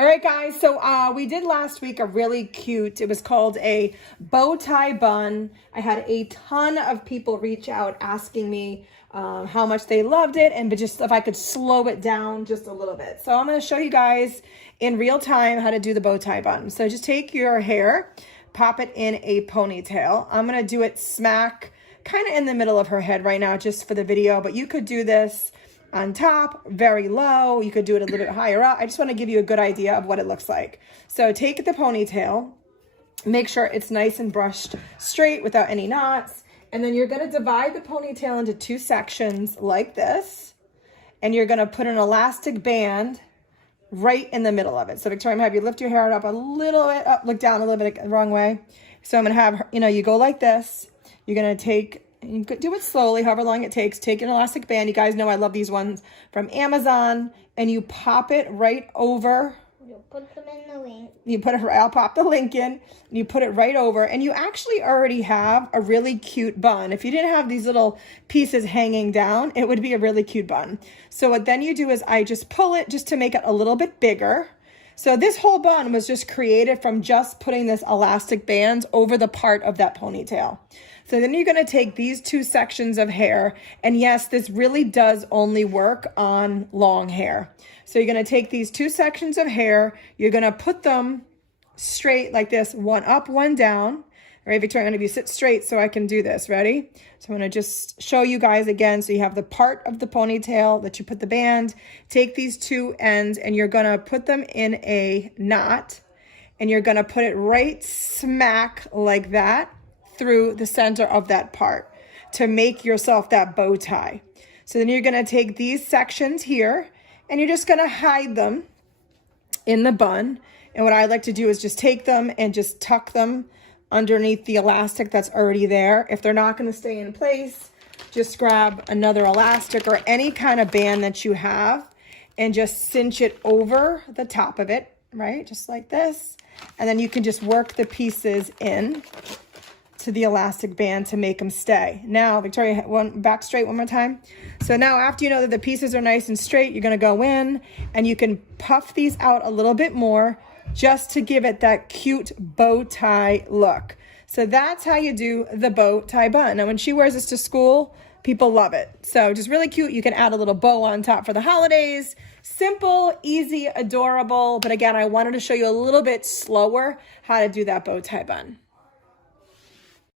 All right, guys, so we did last week a really cute, it was called a bow tie bun. I had a ton of people reach out asking me how much they loved it and but just if I could slow it down just a little bit. So I'm going to show you guys in real time how to do the bow tie bun. So just take your hair, pop it in a ponytail. I'm going to do it smack kind of in the middle of her head right now just for the video, but you could do this on top, very low. You could do it a little bit higher up. I just want to give you a good idea of what it looks like. So take the ponytail, make sure it's nice and brushed straight without any knots. And then you're going to divide the ponytail into two sections like this. And you're going to put an elastic band right in the middle of it. So Victoria, I'm going to have you lift your hair up a little bit, up, look down a little bit the wrong way. So I'm going to have, you go like this. You're going to take, you could do it slowly, however long it takes. Take an elastic band. You guys know I love these ones from Amazon. And you pop it right over. You'll put them in the link. You put it, I'll pop the link in. And you put it right over. And you actually already have a really cute bun. If you didn't have these little pieces hanging down, it would be a really cute bun. So what then you do is I just pull it just to make it a little bit bigger. So this whole bun was just created from just putting this elastic band over the part of that ponytail. So then you're going to take these two sections of hair, and yes, this really does only work on long hair. So you're going to take these two sections of hair, you're going to put them straight like this, one up, one down. All right, Victoria, I'm going to have you sit straight so I can do this. Ready? So I'm going to just show you guys again. So you have the part of the ponytail that you put the band. Take these two ends and you're going to put them in a knot, and you're going to put it right smack like that through the center of that part to make yourself that bow tie. So then you're going to take these sections here and you're just going to hide them in the bun. And what I like to do is just take them and just tuck them underneath the elastic that's already there. If they're not going to stay in place, just grab another elastic or any kind of band that you have and just cinch it over the top of it, right? Just like this. And then you can just work the pieces in to the elastic band to make them stay. Now, Victoria, back straight one more time. So now after you know that the pieces are nice and straight, you're going to go in and you can puff these out a little bit more just to give it that cute bow tie look. So that's how you do the bow tie bun. Now, when she wears this to school, people love it. So just really cute. You can add a little bow on top for the holidays. Simple, easy, adorable. But again, I wanted to show you a little bit slower how to do that bow tie bun.